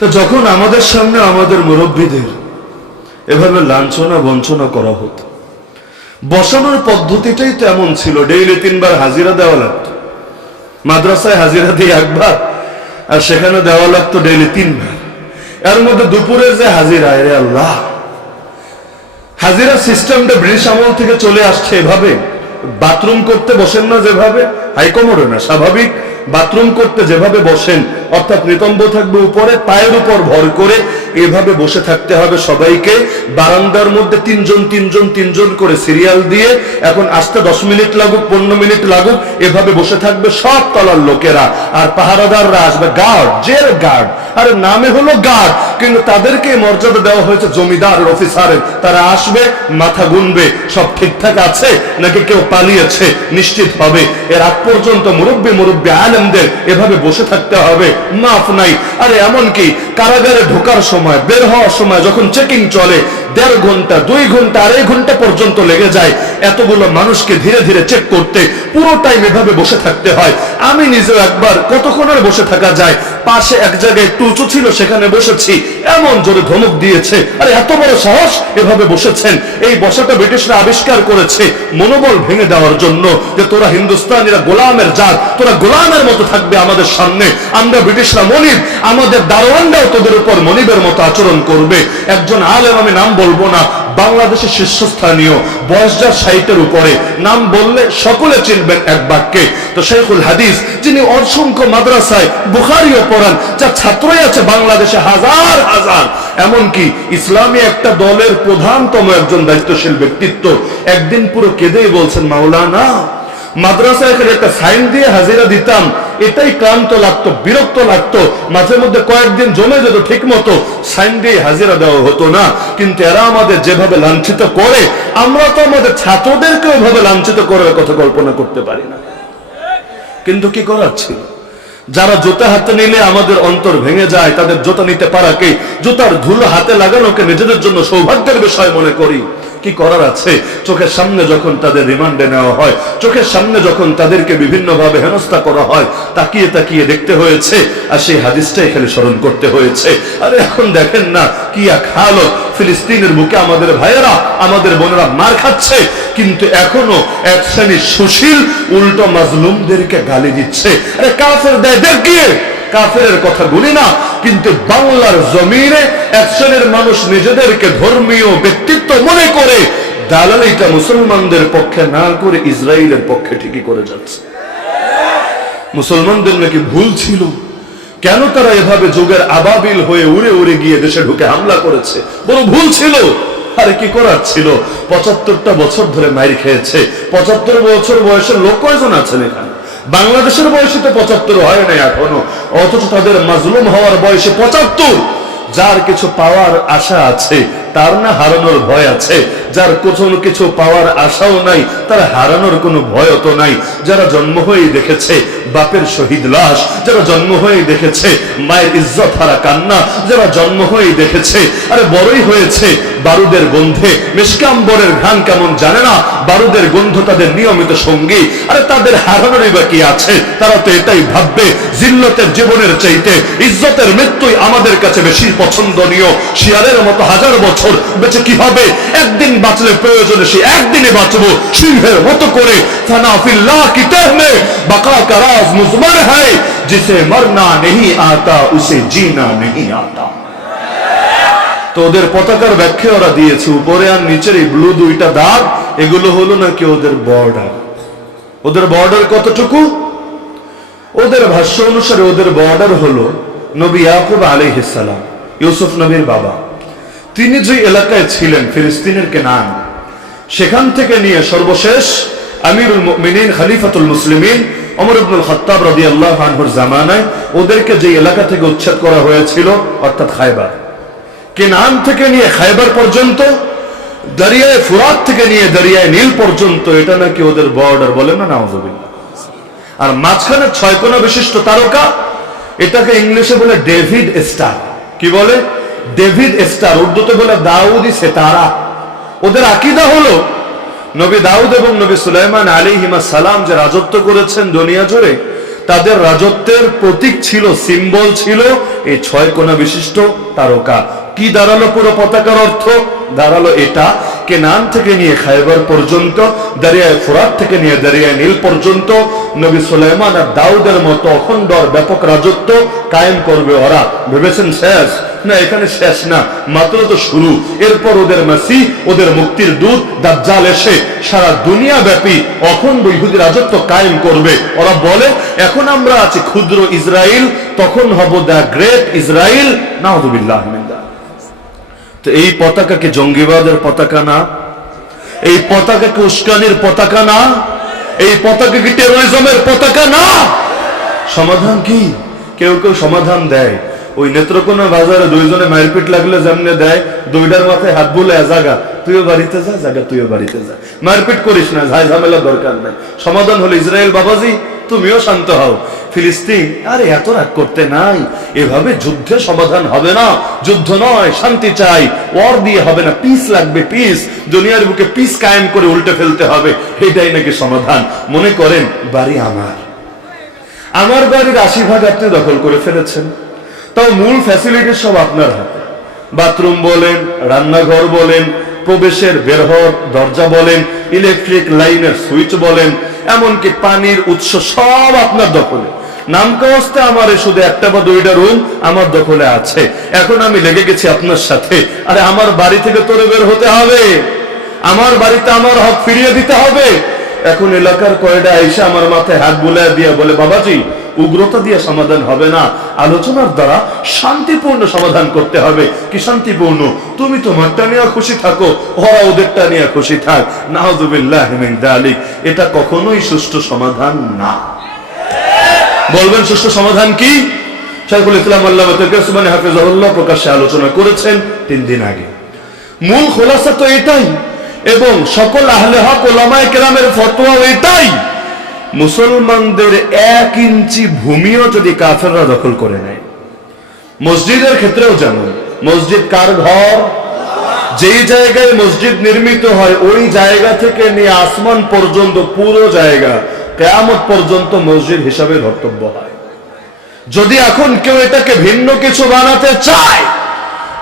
তো যখন আমাদের সামনে আমাদের মুরব্বীদের এভাবে লাঞ্ছনা বঞ্চনা করা হতো, বসানোর পদ্ধতিটাই তো এমন ছিল, ডেইলি 3 বার হাজিরা দেওয়া লাগতো। মাদ্রাসায় হাজিরা দিয়ে 1 বার, আর সেখানে দেওয়া লাগতো ডেইলি 3 বার। এর মধ্যে দুপুরে যে হাজিরা, রে আল্লাহ, হাজিরা সিস্টেমটা ব্রিটিশ আমল থেকে চলে আসছে এভাবে। বাথরুম করতে বসেন না যেভাবে, হাইকমোডে না, স্বাভাবিক বাথরুম করতে যেভাবে বসেন, অর্থাৎ নিতম্ব থাকবে উপরে, পায়ের উপর ভর করে এভাবে বসে থাকতে হবে সবাইকে। বারান্দার মধ্যে 3 জন করে সিরিয়াল দিয়ে, এখন আসতে 10 মিনিট লাগুক 15 মিনিট লাগুক, এভাবে বসে থাকবে সব তলার লোকেরা। আর পাহারাদাররা আসবে, গার্ড, জেল গার্ড। আরে নামে হলো গার্ড, কিন্তু তাদেরকে মর্যাদা দেওয়া হয়েছে জমিদার অফিসারের। তারা আসবে, মাথা গুনবে, সব ঠিকঠাক আছে নাকি কেউ পালিয়েছে নিশ্চিত হবে। এর আগ পর্যন্ত মুরব্বী আলেমদের এভাবে বসে থাকতে হবে, মাফ নাই। আরে এমনকি কারাগারে ঢোকার সময়, বের হওয়ার সময় যখন চেকিং চলে, 1.5 ঘন্টা 2 ঘন্টা 2.5 ঘন্টা পর্যন্ত লেগে যায় এতগুলো মানুষকে ধীরে ধীরে চেক করতে। পুরো টাইম এভাবে বসে থাকতে হয়। আমি নিজেও একবার কতক্ষণ আর বসে থাকা যায়, পাশে এক জায়গায় একটু উঁচু ছিল, সেখানে বসেছি, এমন জোরে ধমক দিয়েছে। আরে এত বড় সাহস, এভাবে বসেছেন। এই বসাটা ব্রিটিশরা আবিষ্কার করেছে মনোবল ভেঙে দেওয়ার জন্য, যে তোরা হিন্দুস্তানিরা গোলামের জাত, তোরা গোলামের মতো থাকবে আমাদের সামনে। আমরা ব্রিটিশরা মনিব, আমাদের দারোয়ানরাও তোদের উপর মনিবের মতো আচরণ করবে। একজন আলেম, আমি নাম বলবো না, বাংলাদেশের শীর্ষস্থানীয়, বয়স যার 60-এর উপরে, নাম বললে সকলে চিনবেন এক বাক্যে, তো শেখুল হাদিস, যিনি অসংখ্য মাদ্রাসায় বুখারীও পড়ান, যার ছাত্রই আছে বাংলাদেশে হাজার হাজার। এমনকি ইসলামী একটা দলের প্রধানতম একজন দায়িত্বশীল ব্যক্তিত্ব, একদিন পুরো কেঁদেই বলছেন, মাওলানা, মাদ্রাসায় একটা সাইন দিয়ে হাজিরা দিতাম, এটাই ক্লান্ত লাগতো, বিরক্ত লাগতো। মাঝে মধ্যে কয়েকদিন জমে যেত, ঠিক মতো সাইন দিয়ে হাজিরা দেওয়া হতো না। কিন্তু এরা আমাদের যেভাবে লাঞ্ছিত করে, আমরা তো আমাদের ছাত্রদেরকে ওইভাবে লাঞ্ছিত করার কথা কল্পনা করতে পারি না। কিন্তু কি করার ছিল, যারা জুতা হাতে নিলে আমাদের অন্তর ভেঙে যায়, তাদের জুতা নিতে পারাকে, জুতার ধুলো হাতে লাগানোকে নিজেদের জন্য সৌভাগ্যের বিষয় মনে করি। কি করার আছে? চোখের সামনে যখন তাদের রিমান্ডে নেওয়া হয়, চোখের সামনে যখন তাদেরকে বিভিন্ন ভাবে হেনস্থা করা হয়, তাকিয়ে তাকিয়ে দেখতে হয়েছে, আর সেই হাদিসটাই খালি স্মরণ করতে হয়েছে। আরে এখন দেখেন না কি এক হালত, ফিলিস্তিনের বুকে আমাদের ভাইয়েরা, আমাদের বোনেরা মার খাচ্ছে, কিন্তু এখনো এক শ্রেণীর সুশীল উল্টো মাজলুমদেরকে গালি দিচ্ছে। আরে কাফের দেয় দেখিয়ে, কাফেরের কথা বলি না, কিন্তু বাংলার জমিনে এক শ্রেণীর মানুষ নিজেদেরকে ধর্মীয় ব্যক্তিত্ব মনে করে দালালিটা মুসলমানদের পক্ষে না করে ইসরায়েলের পক্ষে ঠিকই করে যাচ্ছে। মুসলমানদের নাকি ভুল ছিল, কেন তারা এভাবে যুগের আবাবিল হয়ে উড়ে উড়ে গিয়ে দেশে ঢুকে হামলা করেছে, বড় ভুল ছিল। আরে কি করার ছিল, 75টা বছর ধরে মাইর খেয়েছে। 75 বছর বয়সের লোক কয়জন আছেন এখানে? বাংলাদেশের বয়সে তো 75 হয় নাই এখনো, অথচ তাদের মাজলুম হওয়ার বয়সে 75। যার কিছু পাওয়ার আশা আছে, তার না হারানোর ভয় আছে? যার কোনো কিছু পাওয়ার আশাও নাই, তার হারানোর কোনো ভয় তো নাই। যারা জন্ম হয়েই দেখেছে বাপের শহীদ লাশ, যারা জন্ম হয়েই দেখেছে মায়ের ইজ্জত হারা কান্না, যারা জন্ম হয়েই দেখেছে, আরে বড়ই হয়েছে বারুদের গন্ধে, মিশকাম্বরের ঘ্রাণ কেমন জানে না, বারুদের গন্ধ তাদের নিয়মিত সঙ্গী। আরে তাদের হারানোরই বা কি আছে? তারা তো এটাই ভাববে, জিল্লতের জীবনের চাইতে ইজ্জতের মৃত্যুই আমাদের কাছে বেশি পছন্দনীয়। শিয়ালের মতো 1000 বছর বেঁচে কি হবে? একদিন বাঁচলে প্রয়োজনে সে একদিনে বাঁচবো, সিংহের মতো করে। থানাফিল্লাহ কি তেহমে বাকা কা রাজ মুজমর হ্যায়, জিসে মরনা नहीं आता उसे जीना नहीं आता। তো ওদের পতাকার ব্যাখ্যা ওরা দিয়েছে, উপরে আর নিচের এই ব্লু 2টা দাগ, এগুলো হলো নাকি ওদের বর্ডার। ওদের বর্ডার কতটুকু? ওদের ভাষ্য অনুসারে ওদের বর্ডার হলো নবী ইয়াকুব আলাইহিস সালাম, ইউসুফ নবীর বাবা, তিনি যে এলাকায় ছিলেন ফিলিস্তিনের কেনান, সেখান থেকে নিয়ে সর্বশেষ আমিরুল মুমিনিন খলিফাতুল মুসলিমিন ওমর ইবনুল খাত্তাব রাদিয়াল্লাহু আনহুর জামানায় ওদেরকে যে এলাকা থেকে উচ্ছেদ করা হয়েছিল, অর্থাৎ খায়বার, কেনান থেকে নিয়ে খায়বার পর্যন্ত, দরিয়ায় ফুরাত থেকে নিয়ে দরিয়ায় নীল পর্যন্ত, এটা নাকি ওদের বর্ডার। বলেন না নাউযুবিল্লাহ। আর মাঝখানে 6 কোণা বিশিষ্ট তারকা, এটাকে ইংলিশে বলে ডেভিড স্টার। কি বলে? ডেভিড স্টার, উর্দুতে বলে দাউদি সেতারা। ওদের আকীদা হলো নবী দাউদ এবং নবী সুলাইমান আলাইহিস সালাম যে রাজত্ব করেছেন দুনিয়া জুড়ে, তাদের রাজত্বের প্রতীক ছিল, সিম্বল ছিল এই 6 কোণা বিশিষ্ট তারকা। কি দাঁড়ালো পুরো পতাকার অর্থ? দাঁড়ালো এটা, কেনান থেকে নিয়ে খায়বার পর্যন্ত, দরিয়ায় ফুরাত থেকে নিয়ে দরিয়ায় নীল পর্যন্ত নবী সুলাইমান আর দাউদের মতো অখণ্ড ব্যাপক রাজত্ব কায়েম করবে ওরা। ভেবেছেন শেষ? না, এখানে শেষ না, মাত্র তো শুরু। এরপর ওদের মাসিহ, ওদের মুক্তির দূত দাজ্জাল এসে সারা দুনিয়া ব্যাপী অখণ্ড ইহুদি রাজত্ব কায়েম করবে। ওরা বলে এখন আমরা আছি ক্ষুদ্র ইসরায়েল, তখন হব দ্য গ্রেট ইসরায়েল। নাউযুবিল্লাহ মিন যালিক। তো এই পতাকা কি জঙ্গিবাদের পতাকা না? এই পতাকা কি উস্কানির পতাকা না? এই পতাকা কি টেরোরিজমের পতাকা না? সমাধান কি? কেউ কেউ সমাধান দেয়, ওই নেত্রকোনা বাজারে দুইজনে মারপিট লাগলে যেমনে দেয়, দুইটার মাথায় হাত বুলে জাগা, তুইও বাড়িতে যা, জাগা তুইও বাড়িতে যা, মারপিট করিস না, ঝাই ঝামেলা দরকার নাই। সমাধান হলো ইসরায়েল বাবাজি তুমিও শান্ত হও। ফিলিস্তিন, আরে এত রাগ করতে নাই, এভাবে যুদ্ধে সমাধান হবে না, যুদ্ধ নয়, শান্তি চাই, ওয়ার দিয়ে হবে না, পিস লাগবে, পিস, দুনিয়ার বুকে পিস কায়েম করে উল্টে ফেলতে হবে, এটাই নাকি সমাধান। মনে করেন বাড়ি আমার বাড়ির 80% আপনি দখল করে ফেলেছেন, তাও মূল ফ্যাসিলিটি সব আপনার হাতে। বাথরুম বলেন, রান্নাঘর বলেন, প্রবেশের বের হওয়ার দরজা বলেন, ইলেকট্রিক লাইনের সুইচ বলেন, এমনকি পানির উৎস সব আপনার দখলে। নামকাওয়াস্তে আমার শুধু একটা বা দুইটা রুম আমার দখলে আছে। এখন আমি লেগে গেছি আপনার সাথে, আরে আমার বাড়ি থেকে তোরে বের হতে হবে, আমার বাড়িতে আমার হক ফিরিয়ে দিতে হবে। এখন এলাকার কয়টা আইসা আমার মাথায় হাত বুলায় দিয়া বলে, বাবাজি উগ্রতা দিয়ে সমাধান হবে না, আলোচনার দ্বারা শান্তিপূর্ণ সমাধান করতে হবে। কি শান্তিপূর্ণ? তুমি তোমারটা নিয়ে খুশি থাকো, ওরা ওদেরটা নিয়ে খুশি থাক। নাউযুবিল্লাহ মিন যালিক। এটা কখনোই সুষ্ঠু সমাধান না। বলবেন সুষ্ঠু সমাধান কি? শাইখুল ইসলাম আল্লামা তাকিয়্যিদ উসমানী হাফিজাহুল্লাহ প্রকাশ্যে আলোচনা করেছেন 3 দিন আগে। মূল খোলাসা তো এটাই, এবং সকল আহলে হক উলামায়ে কেরামের ফতোয়াও এটাই, মুসলমানদের 1 ইঞ্চি ভূমিও যদি কাফেররা দখল করে নেয়, মসজিদের ক্ষেত্রেও যেমন, মসজিদ কার ঘর? যেই জায়গায় মসজিদ নির্মিত হয় ওই জায়গা থেকে নিয়ে আসমান পর্যন্ত পুরো জায়গা কিয়ামত পর্যন্ত মসজিদ হিসাবে ধর্তব্য হয়। যদি এখন কেউ এটাকে ভিন্ন কিছু বানাতে চায়,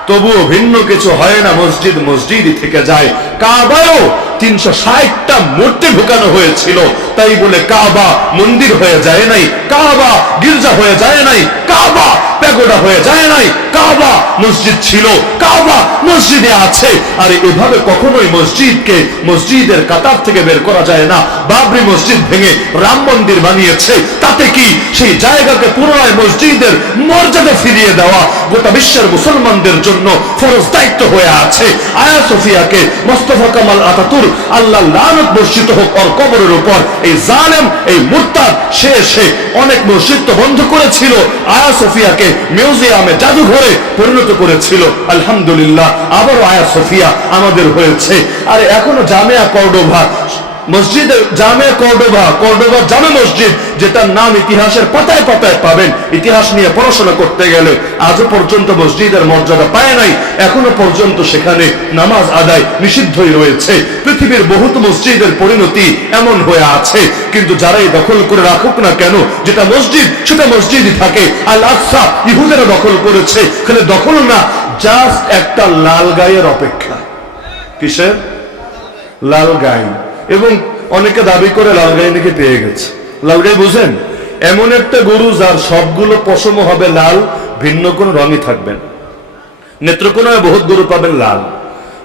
তবুও ভিন্ন কিছু হয় না, মসজিদ মসজিদই থেকে যায়। কাবায়ও 360টা মূর্তি ঢুকানো হয়েছিল, তাই বলে কাবা মন্দির হয়ে যায় নাই, কাবা গির্জা হয়ে যায় নাই, কাবা প্যাগোডা হয়ে যায় নাই, কাবা মসজিদ ছিল, কাবা মসজিদে আছে। আর এভাবে কখনোই মসজিদকে মসজিদের কাতার থেকে বের করা যায় না। বাবরি মসজিদ ভেঙে রাম মন্দির বানিয়েছে, তাতে কি সেই জায়গাকে পুনরায় মসজিদের মর্যাদা ফিরিয়ে দেওয়া গোটা বিশ্বের মুসলমানদের জন্য ফরজ দায়িত্ব হয়ে আছে। আয়া সোফিয়াকে মোস্তফা কামাল আতাতুর্ক আল্লাহ লানত বর্ষিত হোক ওর কবরের উপর, এই জালেম, এই মুরতাদ, সে অনেক মসজিদ তো বন্ধ করেছিল, আয়া সোফিয়াকে মিউজিয়ামে জাদুঘরে পরিণত করেছিল। আলহামদুলিল্লাহ আবারও আয়া সোফিয়া আমাদের হয়েছে। আর এখনো জামিয়া কর্ডোভা মসজিদে, জামিয়া কর্ডোভা জামে মসজিদ, যেটার নাম ইতিহাসের পাতায় পাতায় পাবেন, ইতিহাস নিয়ে পড়াশোনা করতে গেলে, আজও পর্যন্ত মসজিদের মর্যাদা পায় নাই, এখনো পর্যন্ত সেখানে নামাজ আদায় নিষিদ্ধই রয়েছে। পৃথিবীর বহুত মসজিদের পরিণতি এমন হয়ে আছে, কিন্তু যারাই দখল করে রাখুক না কেন, যেটা মসজিদ সেটা মসজিদই থাকে। আল আকসা ইহুদেরা দখল করেছে, এখানে দখল না, জাস্ট একটা লাল গায়ের অপেক্ষা। কিসের? লাল গায়ে। এবং অনেকে দাবি করে লাল গাই নাকি পেয়ে গেছে। লাল গাই বুঝেন? এমন একটা গরু যার সবগুলো পশম হবে লাল, ভিন্ন কোন রঙই থাকবে না। নেত্রকোনায় বহুত গরু পাবেন লাল,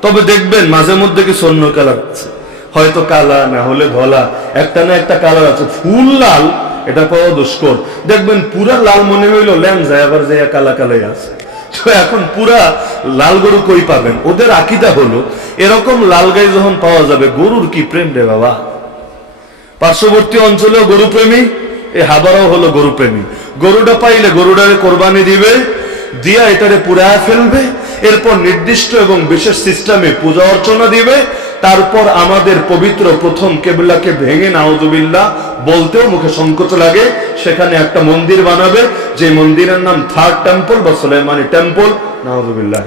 তবে দেখবেন মাঝে মধ্যে কিছু অন্য কালার আছে, হয়তো কালা না হলে ধলা, একটা না একটা কালার আছে। ফুল লাল এটা পাওয়া দুষ্কর। দেখবেন পুরা লাল মনে হইলো ল্যাম যায়, আবার যায় কালা কালাই আছে। তো এখন পুরা লাল গরু কই পাবেন? ওদের আকীদা হলো এরকম লাল গাই যখন পাওয়া যাবে, গরুর কি প্রেম রে বাবা। পার্শ্ববর্তী অঞ্চলেও গরু প্রেমী, এই হাবারাও হলো গরু প্রেমী। গরুটা পাইলে গরুটারে কোরবানি দিবে, দিয়া এটারে পুড়ায় ফেলবে, এরপর নির্দিষ্ট এবং বিশেষ সিস্টেমে পূজা অর্চনা দিবে, তারপর আমাদের পবিত্র প্রথম কেবলাকে ভেঙে নাউযুবিল্লাহ বলতেও মুখে সংকোচ লাগে, সেখানে একটা মন্দির বানাবে, যে মন্দিরের নাম থার্ড টেম্পল বা সুলাইমানি টেম্পল। নাউযুবিল্লাহ।